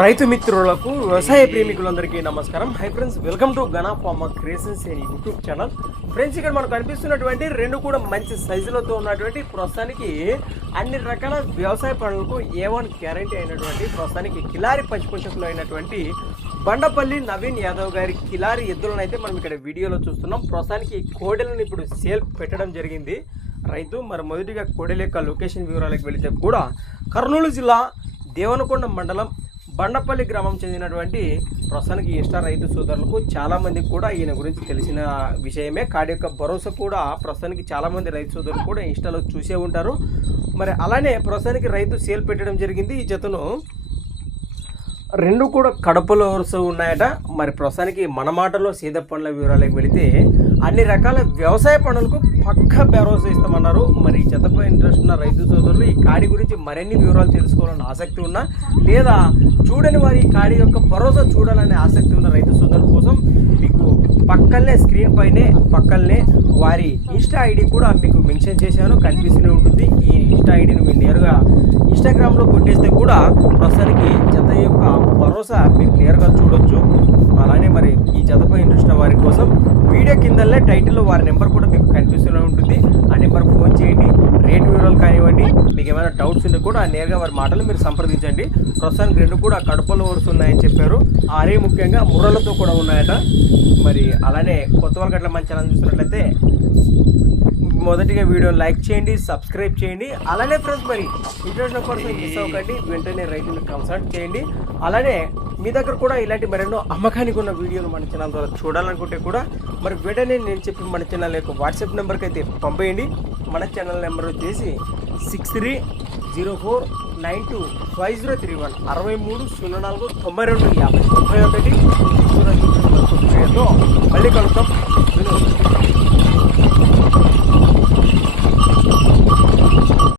రైతు మిత్రులకు వ్యవసాయ ప్రేమికులందరికీ నమస్కారం. Hi friends, welcome to Gana farmer creations and YouTube channel. Friends, ఇక్కడ మనకు కనిపిస్తున్నటువంటి రెండు కూడా మంచి సైజులతో ఉన్నటువంటి ప్రస్తుతానికి అన్ని రకాల వ్యవసాయ పనులకు A1 గ్యారంటీ అయినటువంటి ప్రస్తుతానికి కిలారి పచ్చిపుంచకులు అయినటువంటి బండపల్లి నవీన్ యాదవ్ గారి కిలారి ఎద్దులను అయితే మనం ఇక్కడ వీడియోలో చూస్తున్నాం. ప్రస్తుతానికి కోడెలను ఇప్పుడు సేల్ పెట్టడం జరిగింది రైతు. మరి మొదటిగా కోడెల యొక్క లొకేషన్ వివరాలకు వెళితే కూడా కర్నూలు జిల్లా దేవనకొండ మండలం బండపల్లి గ్రామం చెందినటువంటి ప్రస్తుతానికి ఇష్ట రైతు సోదరులకు చాలామందికి కూడా ఈయన గురించి తెలిసిన విషయమే. కాడి యొక్క భరోసా కూడా ప్రస్తుతానికి చాలామంది రైతు సోదరులు కూడా ఇన్స్టాలో చూసే ఉంటారు. మరి అలానే ప్రస్తుతానికి రైతు సేల్ పెట్టడం జరిగింది. ఈ జతను రెండు కూడా కడపలో వరుస ఉన్నాయట. మరి ప్రస్తుతానికి మన మాటలో సీద పనుల వివరాలకు వెళితే అన్ని రకాల వ్యవసాయ పనులకు పక్క భరోసా ఇస్తామన్నారు. మరి ఈ జతపై ఇంట్రెస్ట్ ఉన్న రైతు సోదరులు ఈ కాడి గురించి మరిన్ని వివరాలు తెలుసుకోవాలని ఆసక్తి ఉన్నా లేదా చూడని వారి ఈ కాడి యొక్క భరోసా చూడాలనే ఆసక్తి ఉన్న రైతు సోదరుల కోసం మీకు పక్కనే స్క్రీన్ పైనే పక్కనే వారి ఇన్స్టా ఐడి కూడా మీకు మెన్షన్ చేశాను, కనిపిస్తూనే ఉంటుంది. ఈ ఇన్స్టా ఐడిని మీరు నేరుగా ఇన్స్టాగ్రామ్లో కొట్టేస్తే కూడా ప్రస్తుతానికి జత యొక్క భరోసా మీరు నేరుగా చూడొచ్చు. అలానే మరి ఈ జతపై ఇంట్రెస్ట్ వారి కోసం వీడియో కిందనే టైటిల్లో వారి నెంబర్ కూడా మీకు కనిపిస్తూనే ఉంటుంది. ఆ నెంబర్ ఫోన్ చేయండి, రేట్ వివరాలు కానివ్వండి, మీకు ఏమైనా డౌట్స్ ఉంటే కూడా నేరుగా వారి మాటలు మీరు సంప్రదించండి. ప్రస్తుతానికి రెండు కూడా కడపలో వరుస్తున్నాయని చెప్పారు. ఆరే ముఖ్యంగా ముర్రలతో కూడా ఉన్నాయట. మరి అలానే కొత్త వాళ్ళకి అట్లా మంచి ఛానల్ చూస్తున్నట్లయితే మొదటిగా వీడియోని లైక్ చేయండి, సబ్స్క్రైబ్ చేయండి. అలానే ఫ్రెండ్స్, మరి ఇంటర్నేషనల్ పర్సన్ మిస్ అవ్వకండి, వెంటనే రైతుని కన్సల్ట్ చేయండి. అలానే మీ దగ్గర కూడా ఇలాంటి మరెన్నో అమ్మకానికి ఉన్న వీడియోలు మన ఛానల్ ద్వారా చూడాలనుకుంటే కూడా మరి వెంటనే నేను చెప్పి మన ఛానల్ యొక్క వాట్సాప్ నెంబర్కి అయితే పంపేయండి. మన ఛానల్ నెంబర్ వచ్చేసి 6304925031 6304925031 మళ్ళీ కలుద్దాం.